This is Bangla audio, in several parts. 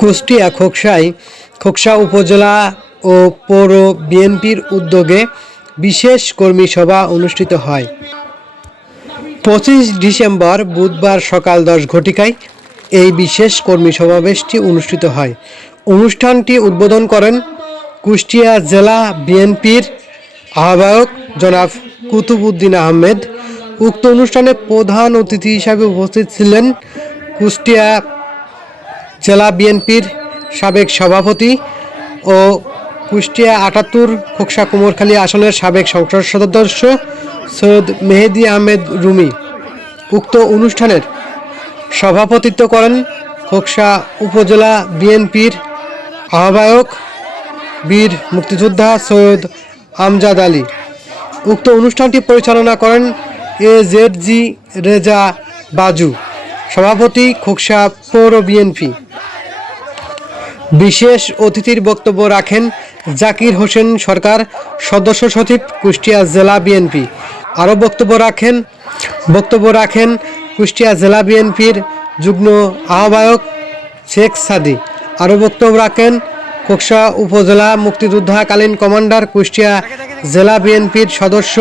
কুষ্টিয়া খোকসা উপজেলা ও পৌর বিএনপির উদ্যোগে বিশেষ কর্মী সভা অনুষ্ঠিত হয়। 25 ডিসেম্বর বুধবার সকাল 10 ঘটিকায় এই বিশেষ কর্মী সমাবেশটি অনুষ্ঠিত হয়। অনুষ্ঠানটি উদ্বোধন করেন কুষ্টিয়া জেলা বিএনপির আহ্বায়ক জনাব কুতুবউদ্দিন আহমেদ। উক্ত অনুষ্ঠানে প্রধান অতিথি হিসাবে উপস্থিত ছিলেন কুষ্টিয়া জেলা বিএনপির সাবেক সভাপতি ও কুষ্টিয়া ৭৮ খোকসা কুমোরখালী আসনের সাবেক সংসদ সদস্য সৈয়দ মেহেদী আহমেদ রুমি। উক্ত অনুষ্ঠানের সভাপতিত্ব করেন খোকসা উপজেলা বিএনপির আহ্বায়ক বীর মুক্তিযোদ্ধা সৈয়দ আমজাদ আলী। উক্ত অনুষ্ঠানটি পরিচালনা করেন এজেডজি রেজা বাজু, সভাপতি খোকসা পৌর বিএনপি। বিশেষ অতিথির বক্তব্য রাখেন জাকির হোসেন সরকার, সদস্য সচিব কুষ্টিয়া জেলা বিএনপি। আরও বক্তব্য রাখেন কুষ্টিয়া জেলা বিএনপির যুগ্ম আহ্বায়ক শেখ সাদি। আরও বক্তব্য রাখেন খোকসা উপজেলা মুক্তিযুদ্ধকালীন কমান্ডার কুষ্টিয়া জেলা বিএনপির সদস্য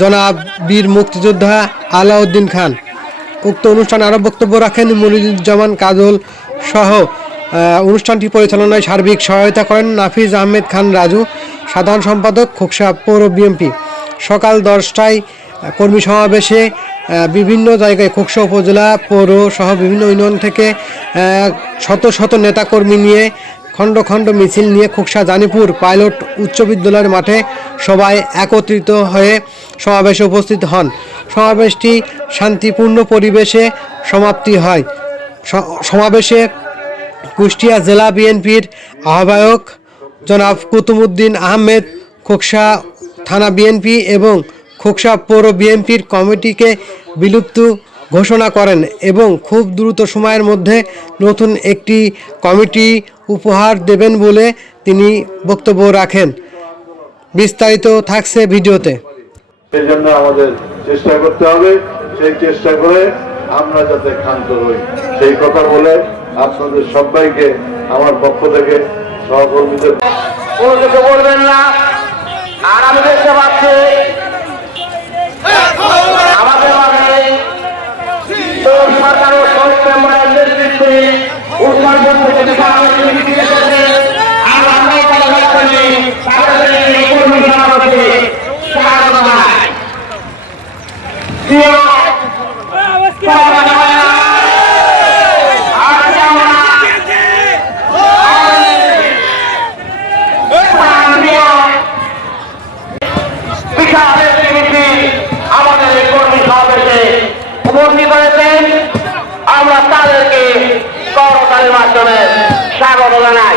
জনাব বীর মুক্তিযোদ্ধা আলাউদ্দিন খান। উক্ত অনুষ্ঠানে আরও বক্তব্য রাখেন মনিরুজ্জামান কাজল সহ অনুষ্ঠানটি পরিচালনায় সার্বিক সহায়তা করেন নাফিজ আহমেদ খান রাজু, সাধারণ সম্পাদক খোকসা পৌর বিএনপি। সকাল 10টায় কর্মী সমাবেশে বিভিন্ন জায়গায় খোকসা উপজেলা পৌর সহ বিভিন্ন ইউনিয়ন থেকে শত শত নেতাকর্মী নিয়ে খণ্ড খণ্ড মিছিল নিয়ে খোকসা জানিপুর পাইলট উচ্চ বিদ্যালয়ের মাঠে সবাই একত্রিত হয়ে সমাবেশে উপস্থিত হন। সমাবেশটি শান্তিপূর্ণ পরিবেশে সমাপ্তি হয়। সমাবেশে কুষ্টিয়া জেলা বিএনপির আহ্বায়ক জনাব কুতুবউদ্দিন আহমেদ খোকসা থানা বিএনপি এবং খোকসা পৌর বিএনপির কমিটিকে বিলুপ্ত ঘোষণা করেন এবং খুব দ্রুত সময়ের মধ্যে নতুন একটি কমিটি উপহার দেবেন বলে তিনি বক্তব্য রাখেন। বিস্তারিত থাকছে ভিডিওতে। সেই জন্য আমাদের চেষ্টা করতে হবে, সেই চেষ্টা করে আমরা যাতে ক্ষান্ত হই সেই কথা বলে আপনাদের সবাইকে আমার পক্ষ থেকে সহকর্মীদের কোনো কিছু বলবেন না। আর আমি দেখতে পাচ্ছি আমাদের মাঝে সরকার ও শহীদ মেম্বারের নেতৃত্বে উত্তরবঙ্গ থেকে আমাদের এই কর্মী সমাবেশে উপস্থিত হয়েছেন। আমরা তাদেরকে করতালির মাধ্যমে স্বাগত জানাই।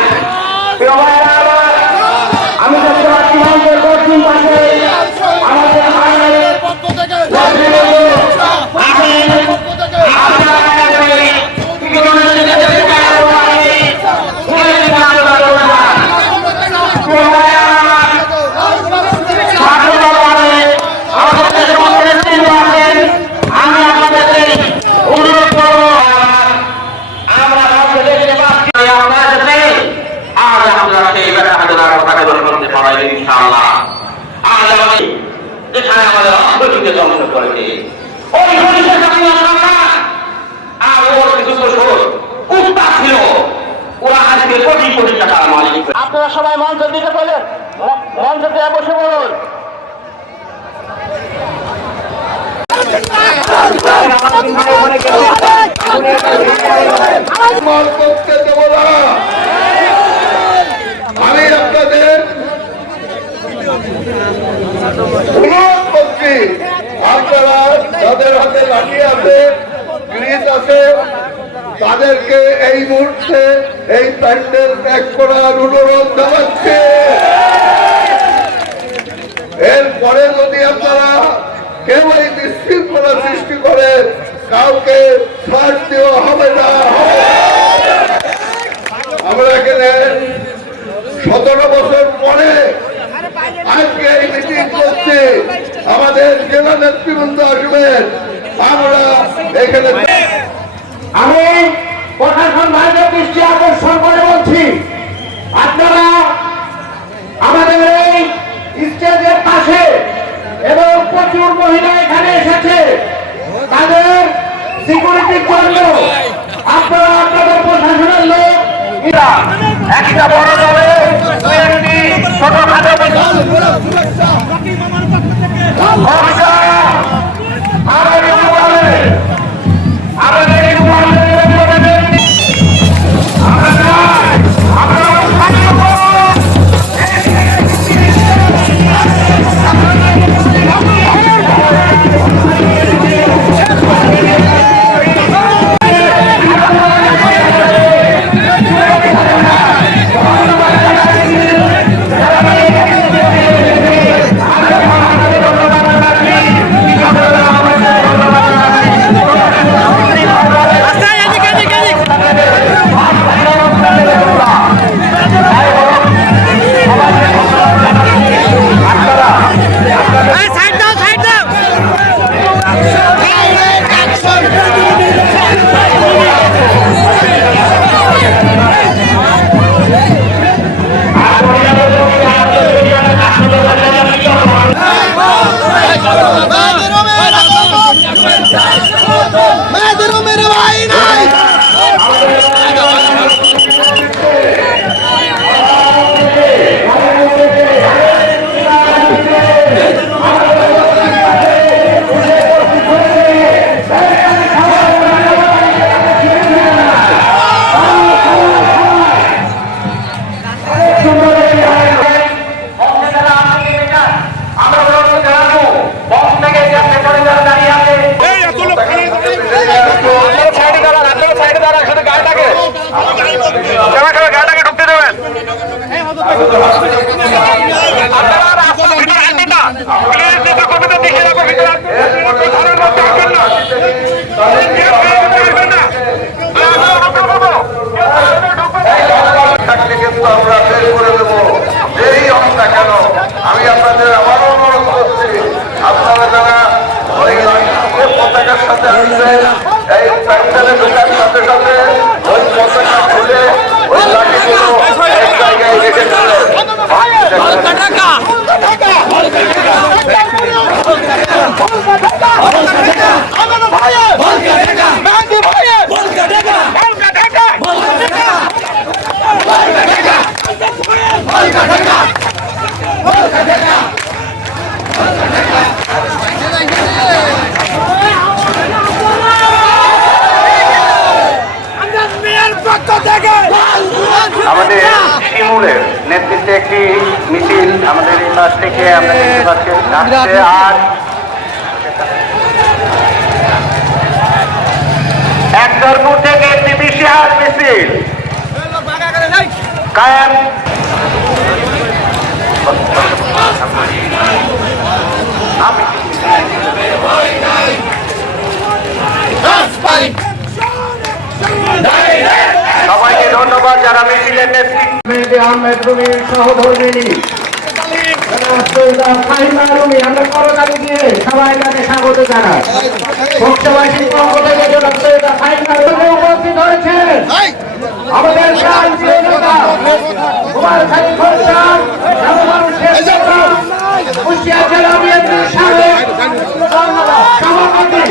আমি দেখতে পাচ্ছি মঞ্চের পশ্চিম পাশে আমাদের যেখানে আমাদের অর্থনীতিতে ধ্বংস করেছে ওই আর ওর কিছু উত্তা ছিল, ওরা আজকে কোটি কোটি টাকার মালিক। আপনারা সবাই মঞ্চের দিকে বলেন, মঞ্চের দিকে বসে বলুন। আমি আপনাদের আপনারা যাদের হাতে লাঠি আছে, গ্রিজ আছে, তাদেরকে এই মুহূর্তে এই প্যান্ডেল ত্যাগ করার অনুরোধ জানাচ্ছে। এরপরে যদি আপনারা কেউ এই বিশৃঙ্খলা সৃষ্টি করে কাউকে ছাড় দেওয়া হবে না। আমরা এখানে 17 বছর পরে আজকে এই মিটিং করছি, আমাদের জেলা নেতৃবৃন্দ আসবেন, আমরা এখানে আমি প্রশাসন ভাইদের দৃষ্টি বিএনপির জন্য আপনারা আপনাদের প্রশাসনের লোক একটা বড় দলে বিএনপি ছোটখাটো আমি আপনাদের আবারও অনুরোধ করছি, আপনারা যারা ওই পতাকার সাথে আসছেন, এই প্যান্ডেলে ঢোকার সাথে সাথে ওই পতাকা খুলে ওই লাঠিগুলো এক জায়গায় রেখে দিলেন। আমাদের শিমুলের নেতৃত্বে একটি মিছিল আমাদের এই পাশ থেকে আমরা দেখতে পাচ্ছি আসছে। আর একদরপুর থেকে একটি বিশাল মিছিল কায়েম সবাইকে ধন্যবাদ যারা মিছিলের নেতৃত্বে আহমেদ রুমির সহধর্মিনী আমরা করতালি দিয়ে সবাই তাকে স্বাগত জানাই। ভক্তবাসীর পক্ষ থেকে উপস্থিত হয়েছেন আমাদের কুমারখালী খোরশাদ কুষ্টিয়া জেলা বিএনপির সাবেক সভাপতি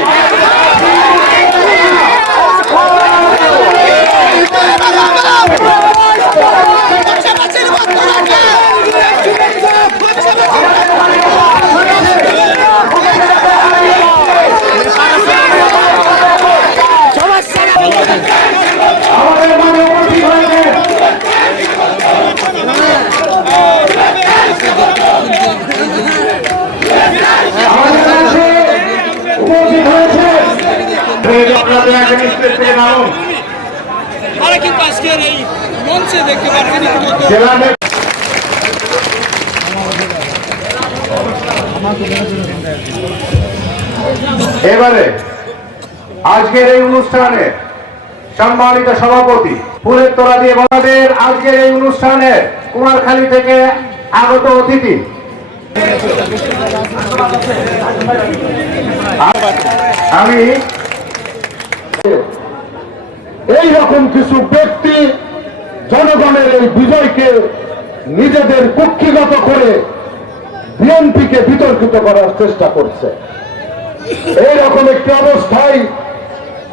কিন্তু আজকের এই মঞ্চে দেখতে পাচ্ছেন এবারে আজকের এই অনুষ্ঠানে সম্মানিত সভাপতি ফুলের তোলা দিয়ে আমাদের আজকের এই অনুষ্ঠানে কুমারখালী থেকে আগত অতিথি আমি এই রকম কিছু ব্যক্তি জনগণের এই বিজয়কে নিজেদের কুক্ষিগত করে বিএনপিকে বিতর্কিত করার চেষ্টা করছে। এইরকম একটি অবস্থায়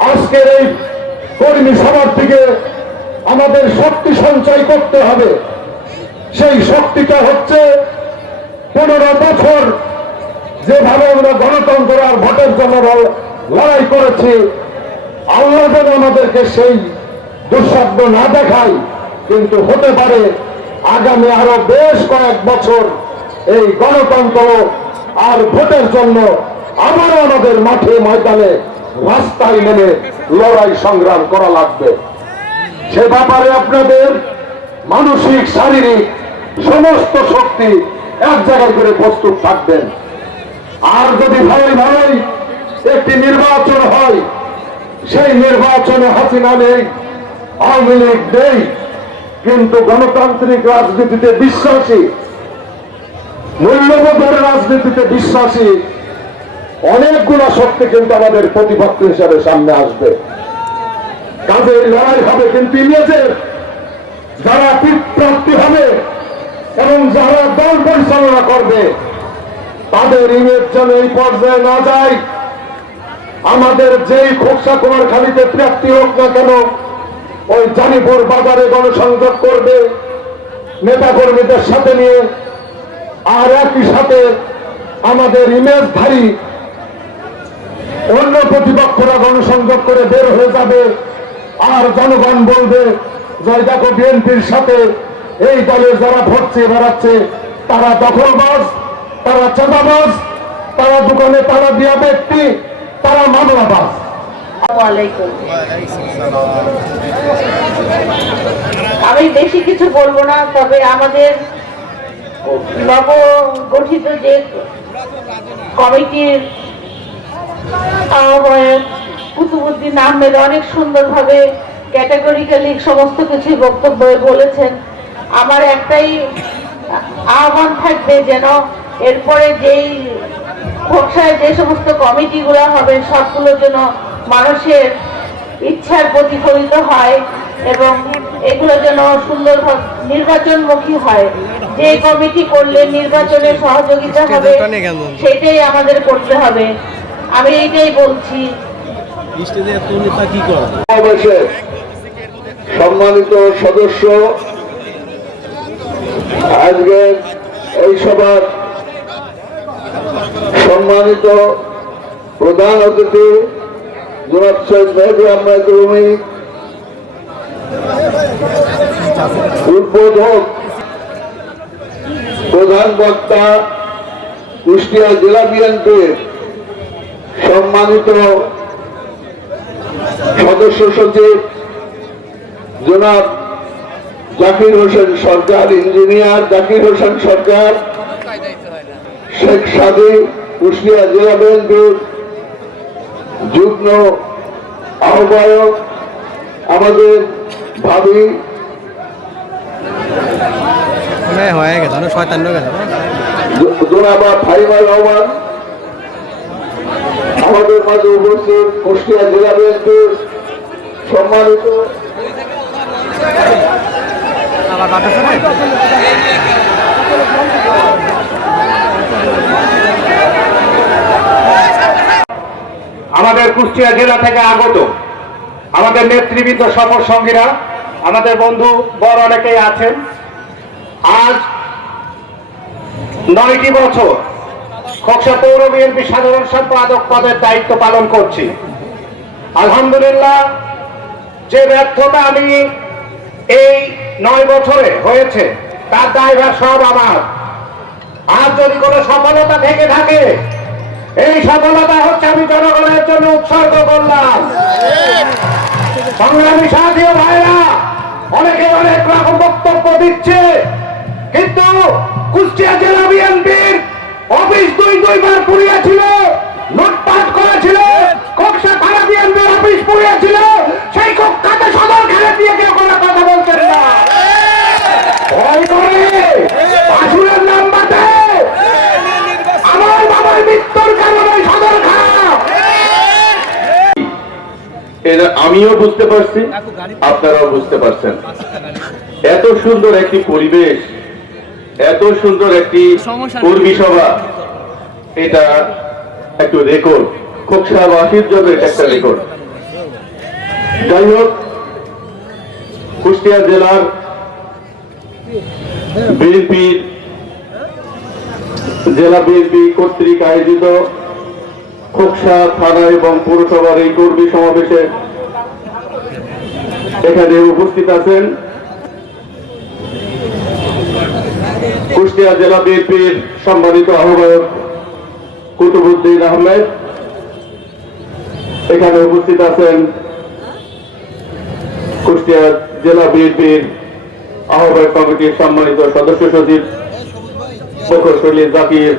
আজকের এই কর্মী সভার থেকে আমাদের শক্তি সঞ্চয় করতে হবে। সেই শক্তিটা হচ্ছে 15 বছর যেভাবে আমরা গণতন্ত্র আর ভোটের জন্য লড়াই করেছি, আল্লাহ যেন আমাদেরকে সেই দুঃস্বপ্ন না দেখায়। কিন্তু হতে পারে আগামী আরো বেশ কয়েক বছর এই গণতন্ত্র আর ভোটের জন্য আবারও আমাদের মাঠে ময়দানে রাস্তায় নেমে লড়াই সংগ্রাম করা লাগবে। সে ব্যাপারে আপনাদের মানসিক শারীরিক সমস্ত শক্তি এক জায়গায় করে প্রস্তুত থাকবেন। আর যদি ভালোই একটি নির্বাচন হয়, সেই নির্বাচনে হাসিনা নেই, আওয়ামী লীগ নেই, কিন্তু গণতান্ত্রিক রাজনীতিতে বিশ্বাসী, মূল্যবোধের রাজনীতিতে বিশ্বাসী অনেকগুলো শক্তি কিন্তু আমাদের প্রতিপক্ষ হিসাবে সামনে আসবে। কাজে লড়াই হবে, কিন্তু ইমেজের যারা প্রাপ্তি হবে এবং যারা দল পরিচালনা করবে তাদের ইমেজ যেন এই পর্যায়ে না যায়। আমাদের যেই খোকসা কুমারখালীতে প্রাপ্তি হোক না কেন, ওই জানিপুর বাজারে গণসংযোগ করবে নেতা কর্মীদের সাথে নিয়ে, আর একই সাথে আমাদের ইমেজধারী অন্য প্রতিপক্ষরা গণসংযোগ করে বের হয়ে যাবে। আর জনগণ বলবে যে দেখো বিএনপির সাথে এই দলের যারা ভোট চেয়ে বেড়াচ্ছে তারা দখলবাজ, তারা চাঁদাবাজ, তারা দোকানে তারা দিয়া ব্যক্তি, তারা মামলাবাজ। আমি বেশি কিছু বলবো না, তবে আমাদের নবগঠিত যে কমিটির আহ্বায়ক কুতুবুদ্দিন আহমেদ অনেক সুন্দরভাবে ক্যাটাগরিক্যালি সমস্ত কিছু বক্তব্য বলেছেন। আমার একটাই আহ্বান থাকবে, যেন এরপরে যেই খোকসায় যে সমস্ত কমিটিগুলো হবে সবগুলো যেন মানুষের ইচ্ছার প্রতিফলিত হয় এবং এগুলো যেন সুন্দরভাবে নির্বাচনমুখী হয়। যে কমিটি করলে নির্বাচনে সহযোগিতা হবে সেটাই আমাদের করতে হবে। আমি এইটাই বলছি। সম্মানিত সদস্য, আজকের এই সভার সম্মানিত প্রধান অতিথি জনাব সৈয়দ মেহেদী আহমেদ রুমী, উদ্বোধক প্রধান বক্তা কুষ্টিয়া জেলা বিএনপির সম্মানিত সদস্য সচিব জনাব জাকির হোসেন সরকার, ইঞ্জিনিয়ার জাকির হোসেন সরকার, শেখ সাদি কুষ্টিয়া জেলা বিএনপির যুগ্ম আহ্বায়ক, আমাদের ভাবি জনাবা ফাইমা রহমান, আমাদের মাঝে উপস্থিত কুষ্টিয়া জেলা বিএনপির সম্মানিত আমাদের কুষ্টিয়া জেলা থেকে আগত আমাদের নেতৃবৃন্দ, সফর সঙ্গীরা, আমাদের বন্ধু বড় অনেকেই আছেন। আজ 9টি বছর খোকসা পৌর বিএনপি সাধারণ সম্পাদক পদের দায়িত্ব পালন করছি। আলহামদুলিল্লাহ, যে ব্যর্থতা আমি এই 9 বছরে হয়েছে তার দায়ভার সব আমার। আজ যদি কোনো সফলতা থেকে থাকে, এই সফলতা হচ্ছে আমি জনগণের জন্য উৎসর্গ করলাম। সংগ্রামী সাথী ও ভাইরা, অনেকে অনেক রকম বক্তব্য দিচ্ছে, কিন্তু কুষ্টিয়া জেলা বিএনপির অফিস দুইবার পুড়িয়েছিল, লুটপাট করেছিল, খোকসা থানা বিএনপির অফিস পুড়িয়েছিল, সেই খোকসাতে সদর ঘেরে দিয়ে কেউ কোনো কথা বলছেন না। ভয় করে আসুরের নাম বাদে আমার বাবার মৃত্যুর কারণে সদর খারাপ। এটা আমিও বুঝতে পারছি, আপনারাও বুঝতে পারছেন। এত সুন্দর একটি পরিবেশ, এত সুন্দর একটি কর্মী সভা, এটা একটু রেকর্ড, খোকসাবাসীর জন্য এটা একটা রেকর্ড। যাই হোক, কুষ্টিয়া জেলার জেলা বিএনপি কর্তৃক আয়োজিত খোকসা থানা এবং পৌরসভার এই কর্মী সমাবেশে এখানে উপস্থিত আছেন কুষ্টিয়া জেলা বিএনপির সম্মানিত আহ্বায়ক কুতুবুদ্দিন আহমেদ, এখানে উপস্থিত আছেন কুষ্টিয়া জেলা বিএনপির আহ্বায়ক কমিটির সম্মানিত সদস্য সচিব প্রকৌশলী জাকির,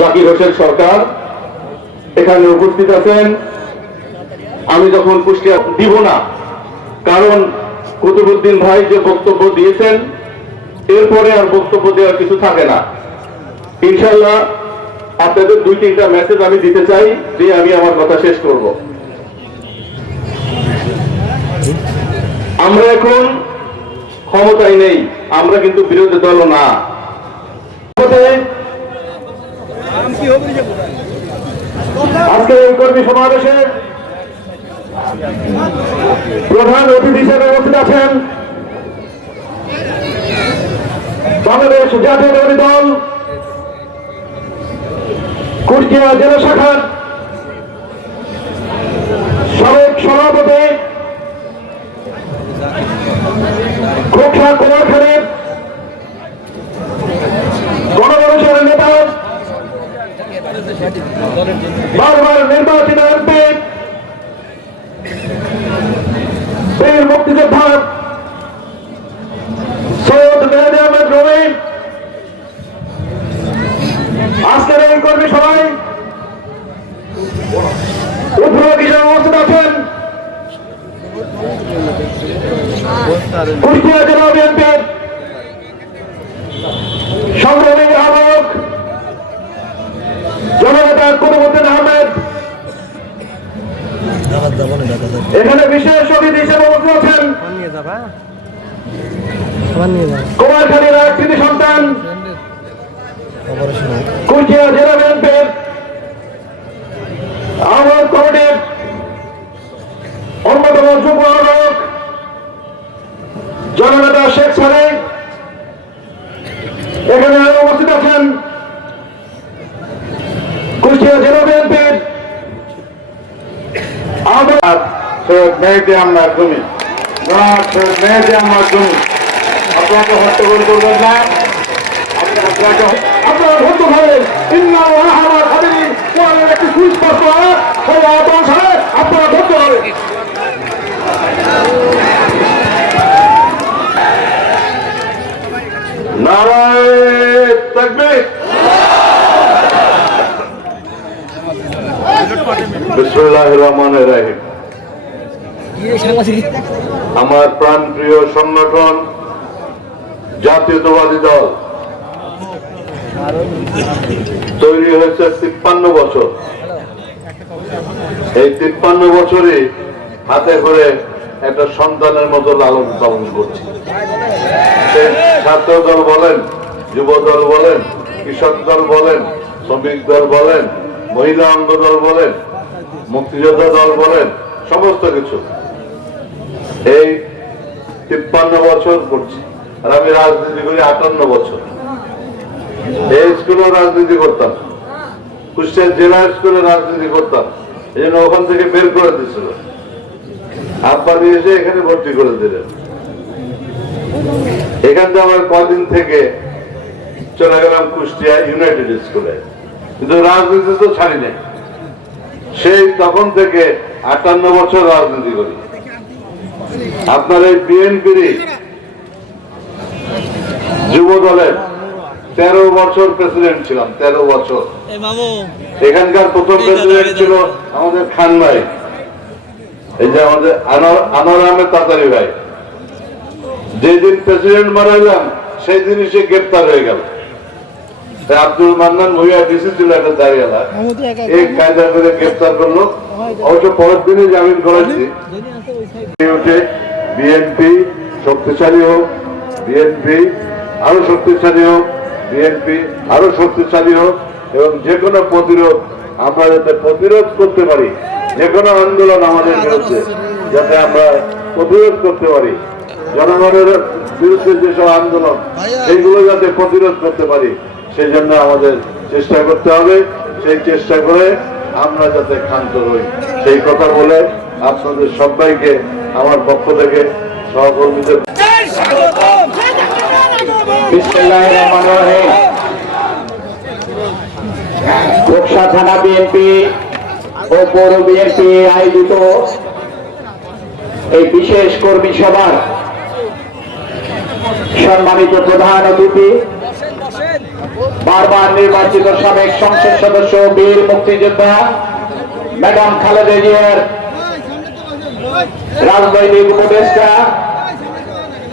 জাকির হোসেন সরকার এখানে উপস্থিত আছেন। আমি যখন কুষ্টিয়া দিব না, কারণ কুতুবুদ্দিন ভাই যে বক্তব্য দিয়েছেন এরপরে আর বক্তব্য দেওয়ার কিছু থাকে না। ইনশাল্লাহ আপনাদের 2-3টা মেসেজ আমি দিতে চাই, দিয়ে আমি আমার কথা শেষ করব। আমরা এখন ক্ষমতায় নেই, আমরা কিন্তু বিরোধী দল না। আজকে এই কর্মী সমাবেশের প্রধান অতিথি হিসেবে উপস্থিত আছেন বাংলাদেশ জাতীয়তাবাদী দল কুষ্টিয়া জেলা শাখার সাবেক সভাপতি খোকসা কুমারখালীর গণমানুষের নেতা, বারবার নির্বাচিত এমপি, বীর মুক্তিযোদ্ধা সৈয়দ মেহেদী আহমেদ রবি। আজকের এই কর্মী সভায় উদ্বোধক হিসেবে উপস্থিত আছেন কুষ্টিয়া জেলা বিএনপির সংগ্রামী আহ্বায়ক জননেতা কুতুবুদ্দিন আহমেদ। এখানে বিশেষ অতিথি হিসেবে উপস্থিত আছেন কুমারখালীর এক কৃতি সন্তান কুষ্টিয়া জেলা বিএনপির আহ্বায়ক কমিটির অন্যতম যুগ্ম আহ্বায়ক জননেতা শেখ সালে। এখানে উপস্থিত আছেন কুষ্টিয়া জেলা বিএনপির সৈয়দ মেহেদী আহমেদ জমি, সৈয়দ মেহেদী আহমেদ জমি। আপনাকে হট্টগোল করবেন না, আপনারা ধৈর্য ধরেন। একটি সুস্পষ্ট আপনারা ধৈর্য ধরেন। নারায়ে তাকবীর। বিসমিল্লাহির রহমানির রহিম। আমার প্রাণপ্রিয় সংগঠন জাতীয়তাবাদী দল তৈরি হয়েছে 53 বছর। এই 53 বছরে হাতে করে একটা সন্তানের মতো লালন পালন করছি। ছাত্র দল বলেন, যুব দল বলেন, কৃষক দল বলেন, শ্রমিক দল বলেন, মহিলা অঙ্গ দল বলেন, মুক্তিযোদ্ধা দল বলেন, সমস্ত কিছু এই 53 বছর করছি। আর আমি রাজনীতি করি 58 বছর। এই স্কুলেও রাজনীতি করতাম, কুষ্টিয়া জেলা স্কুলে রাজনীতি করতাম। এই জন্য ওখান থেকে বের করে দিয়েছিল, আব্বা দিয়ে এসে এখানে ভর্তি করে দিলেন। এখান থেকে আমার কদিন থেকে চলে গেলাম কুষ্টিয়া ইউনাইটেড স্কুলে, কিন্তু রাজনীতি তো ছাড়ি নাই। সেই তখন থেকে 58 বছর রাজনীতি করি। আপনার এই বিএনপির যুব দলের 13 বছর প্রেসিডেন্ট ছিলাম, 13 বছর। এখানকার প্রথম প্রেসিডেন্ট ছিল আমাদের খান ভাই, এই যে আমাদের আনোয়ার আহমেদ তাতারি ভাই। যেদিন প্রেসিডেন্ট মারা গেলাম সেই দিনই সে গ্রেপ্তার হয়ে গেল। আব্দুল মান্নান ভুইয়া ডিসি ছিল একটা দাঁড়িয়েলা, এই কায়দা করে গ্রেপ্তার করলো। অবশ্য পরের দিনে জামিন করেছি। বিএনপি শক্তিশালী হোক, বিএনপি আরো শক্তিশালী হোক, বিএনপি আরো শক্তিশালী হোক। এবং যে কোনো প্রতিরোধ আমরা যাতে প্রতিরোধ করতে পারি, যে কোনো আন্দোলন আমাদের বিরুদ্ধে যাতে আমরা প্রতিরোধ করতে পারি, জনগণের বিরুদ্ধে যেসব আন্দোলন সেইগুলো যাতে প্রতিরোধ করতে পারি, সেই জন্য আমাদের চেষ্টা করতে হবে। সেই চেষ্টা করে আমরা যাতে ক্ষান্ত হই, সেই কথা বলে আপনাদের সবাইকে আমার পক্ষ থেকে সহকর্মীদের খোকসা থানা বিএনপি ও পৌর বিএনপি আয়োজিত এই বিশেষ কর্মী সভার সম্মানিত প্রধান অতিথি, বারবার নির্বাচিত সাবেক সংসদ সদস্য বীর মুক্তিযোদ্ধা ম্যাডাম খালেদা জিয়ার রাজনৈতিক উপদেষ্টা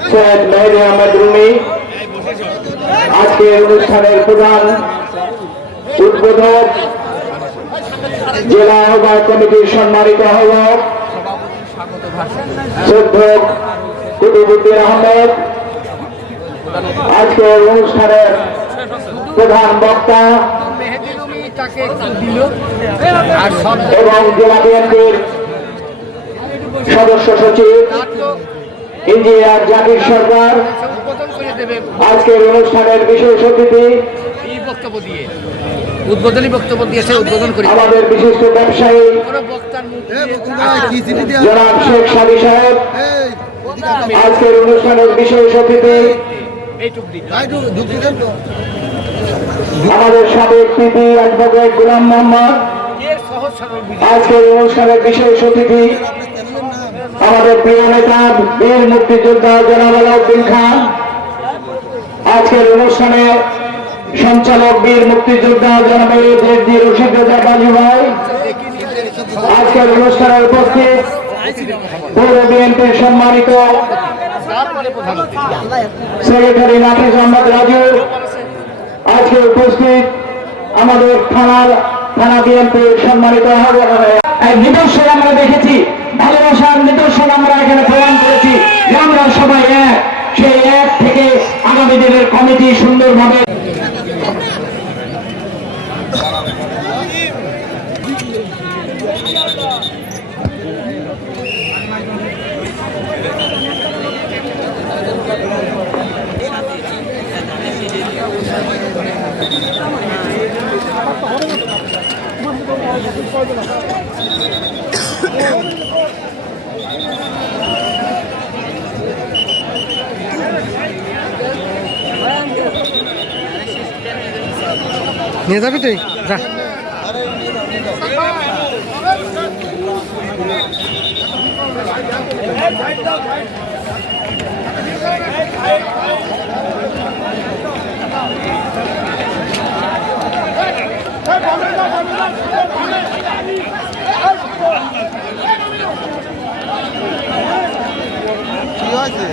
সৈয়দ মেহেদী আহমেদ রুমি, আজকের অনুষ্ঠানের প্রধান উদ্বোধক জেলা আহ্বায়ক কমিটির সম্মানিত আহ্বায়ক শ্রদ্ধেয় কুতুবুদ্দিন আহমেদ, আজকের অনুষ্ঠানের প্রধান বক্তা এবং জেলা বিএনপির সদস্য সচিব ইঞ্জিনিয়ার জাকির সরকার, আজকের অনুষ্ঠানের বিশেষ অতিথি উদ্বোধনী বক্তব্য দিয়েছে, উদ্বোধন করি আমাদের বিশিষ্ট ব্যবসায়ী জনাব শেখ সাদি সাহেব, আজকের অনুষ্ঠানের বিশেষ অতিথি আমাদের সাবেক পিপি অ্যাডভোকেট গোলাম মোহাম্মদ, আজকের অনুষ্ঠানের বিশেষ অতিথি আমাদের প্রিয় নেতা বীর মুক্তিযোদ্ধা জনাব আলাউদ্দিন খান, আজকের অনুষ্ঠানে সঞ্চালক বীর মুক্তিযোদ্ধা জনাব জেডি রশিদ রেজা বাজু ভাই, আজকের অনুষ্ঠানে উপস্থিত পৌর বিএনপির সম্মানিত সেক্রেটারি নাফিস আহমদ রাজু, আজকে উপস্থিত আমাদের থানা বিএনপির সম্মানিত নিদর্শন আমরা দেখেছি, ভালোবাসার নিদর্শন আমরা এখানে প্রমাণ করেছি যে আমরা সবাই এক। সেই এক থেকে আগামী দিনের কমিটি সুন্দরভাবে নিয়ে যাবি তুই যা। কি হয়েছে?